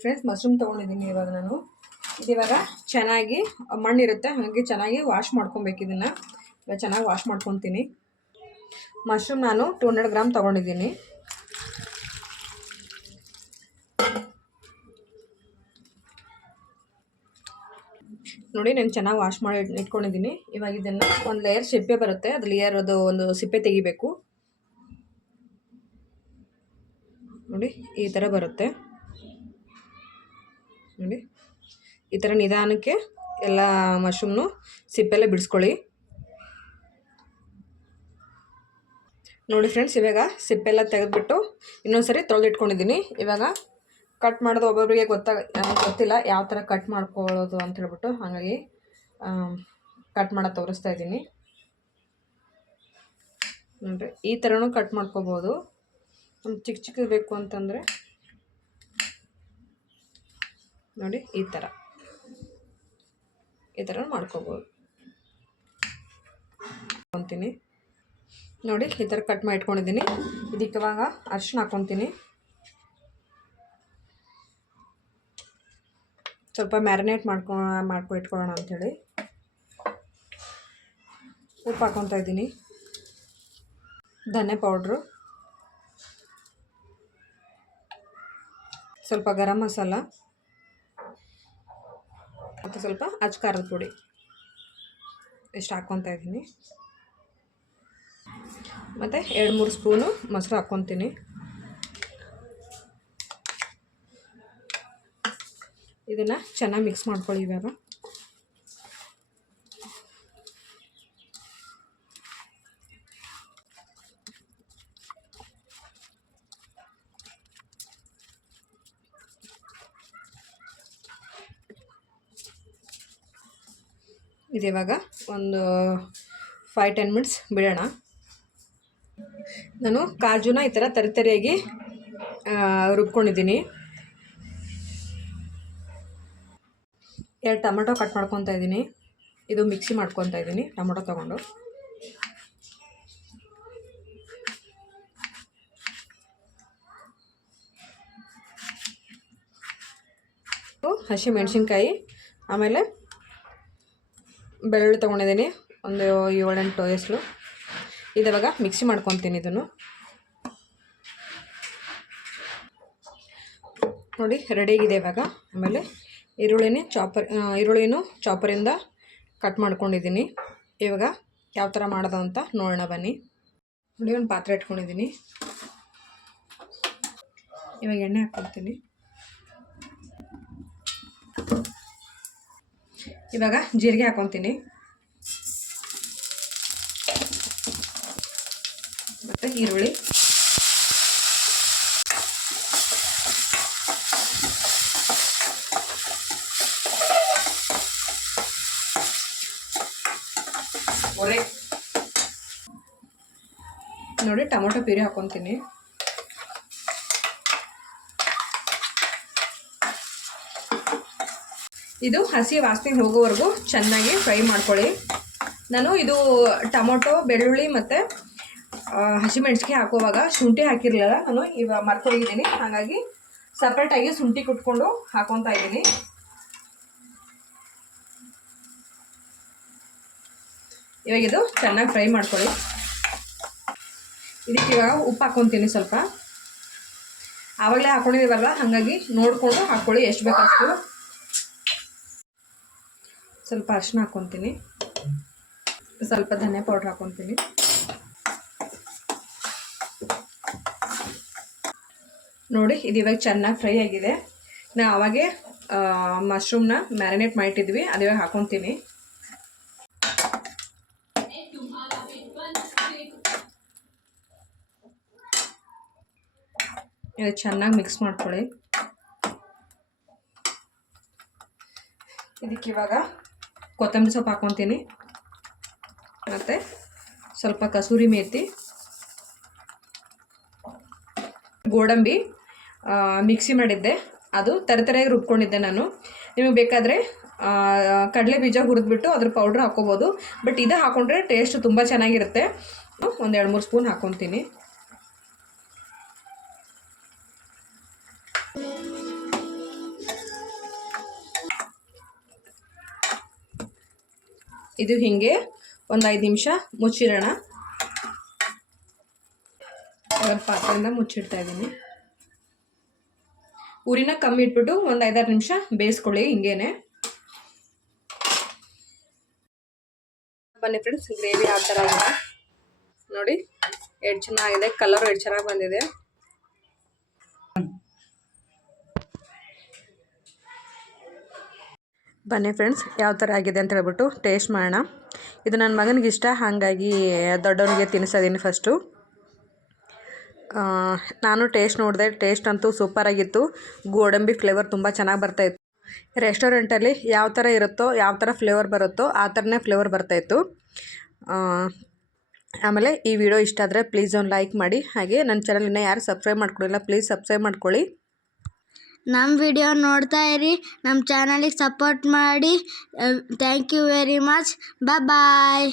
Friends, mushroom ತೊಗೊಂಡಿದ್ದೀನಿ. ಇವಾಗ ನಾನು ಇವಾಗ ಚೆನ್ನಾಗಿ ಮಣ್ಣಿರುತ್ತೆ, ಹಾಗೆ ಚೆನ್ನಾಗಿ ವಾಶ್ ಮಾಡ್ಕೊಬೇಕು. ಇದನ್ನು ಚೆನ್ನಾಗಿ ವಾಶ್ ಮಾಡ್ಕೊತೀನಿ. ಮಶ್ರೂಮ್ ನಾನು 200 ಗ್ರಾಮ್ ತೊಗೊಂಡಿದ್ದೀನಿ. ನೋಡಿ, ನಾನು ಚೆನ್ನಾಗಿ ವಾಶ್ ಮಾಡಿ ಇಟ್ಕೊಂಡಿದ್ದೀನಿ. ಇವಾಗ ಇದನ್ನು ಒಂದು ಲೇಯರ್ ಸಿಪ್ಪೆ ಬರುತ್ತೆ, ಅದು ಲೇಯರ್ ಅದು ಒಂದು ಸಿಪ್ಪೆ ತೆಗಿಬೇಕು. ನೋಡಿ, ಈ ಥರ ಬರುತ್ತೆ. ನೋಡಿ, ಈ ಥರ ನಿಧಾನಕ್ಕೆ ಎಲ್ಲ ಮಶ್ರೂಮ್ನು ಸಿಪ್ಪೆಲ್ಲ ಬಿಡಿಸ್ಕೊಳ್ಳಿ. ನೋಡಿ ಫ್ರೆಂಡ್ಸ್, ಇವಾಗ ಸಿಪ್ಪೆಲ್ಲ ತೆಗೆದುಬಿಟ್ಟು ಇನ್ನೊಂದ್ಸರಿ ತೊಳೆದಿಟ್ಕೊಂಡಿದ್ದೀನಿ. ಇವಾಗ ಕಟ್ ಮಾಡೋದು ಒಬ್ಬೊಬ್ಬರಿಗೆ ಗೊತ್ತಿಲ್ಲ ಯಾವ ಥರ ಕಟ್ ಮಾಡ್ಕೊಳ್ಳೋದು ಅಂತ ಹೇಳ್ಬಿಟ್ಟು, ಹಾಗಾಗಿ ಕಟ್ ಮಾಡೋದು ತೋರಿಸ್ತಾ ಇದ್ದೀನಿ. ನೋಡಿರಿ, ಈ ಥರನೂ ಕಟ್ ಮಾಡ್ಕೋಬೋದು. ಚಿಕ್ಕ ಚಿಕ್ಕದು ಬೇಕು ಅಂತಂದರೆ ನೋಡಿ ಈ ಥರ ಮಾಡ್ಕೋಬೋದು ಅಂತೀನಿ. ನೋಡಿ, ಈ ಥರ ಕಟ್ ಮಾಡಿ ಇಟ್ಕೊಂಡಿದ್ದೀನಿ. ಇದಕ್ಕೆ ಇವಾಗ ಅರಿಶಿನ ಹಾಕ್ಕೊತೀನಿ. ಸ್ವಲ್ಪ ಮ್ಯಾರಿನೇಟ್ ಮಾಡ್ಕೊ ಇಟ್ಕೊಳ್ಳೋಣ ಅಂಥೇಳಿ ಉಪ್ಪು ಹಾಕ್ಕೊತಾ ಇದ್ದೀನಿ. ಧನಿಯಾ ಪೌಡ್ರು, ಸ್ವಲ್ಪ ಗರಂ ಮಸಾಲ ಮತ್ತು ಸ್ವಲ್ಪ ಅಚ್ಚ ಖಾರದ ಪುಡಿ ಇಷ್ಟು ಹಾಕ್ಕೊತಾ ಇದ್ದೀನಿ. ಮತ್ತು 2-3 ಸ್ಪೂನು ಮೊಸರು ಹಾಕ್ಕೊತೀನಿ. ಇದನ್ನು ಚೆನ್ನಾಗಿ ಮಿಕ್ಸ್ ಮಾಡ್ಕೊಳ್ಳಿ. ಇವಾಗ ಇದಿವಾಗ ಒಂದು 5-10 ಮಿನಿಟ್ಸ್ ಬಿಡೋಣ. ನಾನು ಕಾಜುನ ಈ ಥರ ತರಿಯಾಗಿ ರುಬ್ಕೊಂಡಿದ್ದೀನಿ. 2 ಟೊಮೆಟೊ ಕಟ್ ಮಾಡ್ಕೊತಾ ಇದ್ದೀನಿ. ಇದು ಮಿಕ್ಸಿ ಮಾಡ್ಕೊತಾ ಇದ್ದೀನಿ. ಟೊಮೆಟೊ ತೊಗೊಂಡು ಹಸಿ ಮೆಣಸಿನ್ಕಾಯಿ, ಆಮೇಲೆ ಬೆಳ್ಳುಳ್ಳಿ ತೊಗೊಂಡಿದ್ದೀನಿ ಒಂದು 7-8 ಎಸಳು. ಇವಾಗ ಮಿಕ್ಸಿ ಮಾಡ್ಕೊತೀನಿ ಇದನ್ನು. ನೋಡಿ, ರೆಡಿಯಾಗಿದೆ ಇವಾಗ. ಆಮೇಲೆ ಈರುಳ್ಳಿನೂ ಚಾಪರಿಂದ ಕಟ್ ಮಾಡ್ಕೊಂಡಿದ್ದೀನಿ. ಇವಾಗ ಯಾವ ಥರ ಮಾಡೋದು ಅಂತ ನೋಡೋಣ ಬನ್ನಿ. ನೋಡಿ, ಒಂದು ಪಾತ್ರೆ ಇಟ್ಕೊಂಡಿದ್ದೀನಿ. ಇವಾಗ ಎಣ್ಣೆ ಹಾಕ್ಕೊಳ್ತೀನಿ. ಇವಾಗ ಜೀರಿಗೆ ಹಾಕ್ಕೊತೀನಿ ಮತ್ತು ಈರುಳ್ಳಿ, ನೋಡಿ ಟೊಮೊಟೊ ಪ್ಯೂರಿ ಹಾಕ್ಕೊತೀನಿ. ಇದು ಹಸಿ ವಾಸನೆ ಹೋಗೋವರೆಗೂ ಚೆನ್ನಾಗಿ ಫ್ರೈ ಮಾಡ್ಕೊಳ್ಳಿ. ನಾನು ಇದು ಟೊಮೊಟೊ, ಬೆಳ್ಳುಳ್ಳಿ ಮತ್ತು ಹಸಿಮೆಣಸಿಗೆ ಹಾಕುವಾಗ ಶುಂಠಿ ಹಾಕಿರಲಿಲ್ಲ. ನಾನು ಇವಾಗ ಮರ್ತೋಗಿದ್ದೀನಿ, ಹಾಗಾಗಿ ಸಪ್ರೇಟಾಗಿ ಶುಂಠಿ ಕುಟ್ಕೊಂಡು ಹಾಕೊತಾ ಇದ್ದೀನಿ. ಇವಾಗ ಇದು ಚೆನ್ನಾಗಿ ಫ್ರೈ ಮಾಡ್ಕೊಳ್ಳಿ. ಇದಕ್ಕೆ ಇವಾಗ ಉಪ್ಪು ಹಾಕ್ಕೊತೀನಿ ಸ್ವಲ್ಪ. ಆವಾಗಲೇ ಹಾಕ್ಕೊಂಡಿದ್ದೀವಲ್ಲ, ಹಾಗಾಗಿ ನೋಡಿಕೊಂಡು ಹಾಕ್ಕೊಳ್ಳಿ ಎಷ್ಟು ಬೇಕಷ್ಟು. ಸ್ವಲ್ಪ ಅರಿಶಿನ ಹಾಕ್ಕೊತೀನಿ, ಸ್ವಲ್ಪ ಧನಿಯಾ ಪೌಡ್ರ್ ಹಾಕ್ಕೊತೀನಿ. ನೋಡಿ, ಇದು ಇವಾಗ ಚೆನ್ನಾಗಿ ಫ್ರೈ ಆಗಿದೆ. ನಾವು ಆವಾಗೇ ಮಶ್ರೂಮ್ನ ಮ್ಯಾರಿನೇಟ್ ಮಾಡಿಟ್ಟಿದ್ವಿ, ಅದು ಇವಾಗ ಹಾಕ್ಕೊತೀನಿ. ಇದು ಚೆನ್ನಾಗಿ ಮಿಕ್ಸ್ ಮಾಡ್ಕೊಳ್ಳಿ. ಇದಕ್ಕೆ ಇವಾಗ ಕೊತ್ತಂಬರಿ ಸೊಪ್ಪು ಹಾಕ್ಕೊತೀನಿ, ಮತ್ತು ಸ್ವಲ್ಪ ಕಸೂರಿ ಮೇಥಿ, ಗೋಡಂಬಿ ಮಿಕ್ಸಿ ಮಾಡಿದ್ದೆ, ಅದು ತರತರಿಯಾಗಿ ರುಬ್ಕೊಂಡಿದ್ದೆ ನಾನು. ನಿಮಗೆ ಬೇಕಾದರೆ ಕಡಲೆ ಬೀಜ ಹುರಿದ್ಬಿಟ್ಟು ಅದ್ರ ಪೌಡ್ರ್ ಹಾಕ್ಕೋಬೋದು. ಬಟ್ ಇದು ಹಾಕ್ಕೊಂಡ್ರೆ ಟೇಸ್ಟ್ ತುಂಬ ಚೆನ್ನಾಗಿರುತ್ತೆ. ಒಂದು 2-3 ಸ್ಪೂನ್ ಹಾಕ್ಕೊತೀನಿ. ಇದು ಹೀಗೆ ಒಂದು 5 ನಿಮಿಷ ಮುಚ್ಚಿಡೋಣ. ಒಂದು ಪಾತ್ರೆಯಿಂದ ಮುಚ್ಚಿಡ್ತಾ ಇದ್ದೀನಿ. ಉರಿನ ಕಮ್ಮಿ ಇಟ್ಬಿಟ್ಟು ಒಂದು 5-6 ನಿಮಿಷ ಬೇಯಿಸ್ಕೊಳ್ಳಿ ಹಿಂಗೇನೆ. ಬನ್ನಿ ಫ್ರೆಂಡ್ಸ್, ಗ್ರೇವಿ ಯಾವ ಥರ ಆಗಿದೆ ನೋಡಿ. ಎಷ್ಟು ಚೆನ್ನಾಗಿದೆ, ಕಲರ್ ಎಷ್ಟು ಚೆನ್ನಾಗಿ ಬಂದಿದೆ. ಬನ್ನಿ ಫ್ರೆಂಡ್ಸ್, ಯಾವ ಥರ ಆಗಿದೆ ಅಂತ ಹೇಳ್ಬಿಟ್ಟು ಟೇಸ್ಟ್ ಮಾಡೋಣ. ಇದು ನನ್ನ ಮಗನಿಗೆ ಇಷ್ಟ, ಹಾಗಾಗಿ ದೊಡ್ಡವನಿಗೆ ತಿನ್ನಿಸೋದೀನಿ ಫಸ್ಟು. ನಾನು ಟೇಸ್ಟ್ ನೋಡಿದೆ, ಟೇಸ್ಟ್ ಅಂತೂ ಸೂಪರಾಗಿತ್ತು. ಗೋಡಂಬಿ ಫ್ಲೇವರ್ ತುಂಬ ಚೆನ್ನಾಗಿ ಬರ್ತಾಯಿತ್ತು. ರೆಸ್ಟೋರೆಂಟಲ್ಲಿ ಯಾವ ಥರ ಇರುತ್ತೋ, ಯಾವ ಥರ ಫ್ಲೇವರ್ ಬರುತ್ತೋ ಆ ಥರನೇ ಫ್ಲೇವರ್ ಬರ್ತಾಯಿತ್ತು. ಆಮೇಲೆ ಈ ವಿಡಿಯೋ ಇಷ್ಟ ಆದರೆ ಪ್ಲೀಸ್ ಒಂದು ಲೈಕ್ ಮಾಡಿ. ಹಾಗೆ ನನ್ನ ಚಾನಲನ್ನು ಯಾರು ಸಬ್ಸ್ಕ್ರೈಬ್ ಮಾಡ್ಕೊಳ್ಳಿಲ್ಲ ಪ್ಲೀಸ್ ಸಬ್ಸ್ಕ್ರೈಬ್ ಮಾಡ್ಕೊಳ್ಳಿ. ನಮ್ಮ ವಿಡಿಯೋ ನೋಡ್ತಾ ಇರಿ, ನಮ್ಮ ಚಾನಲಿಗೆ ಸಪೋರ್ಟ್ ಮಾಡಿ. Thank you very much. Bye.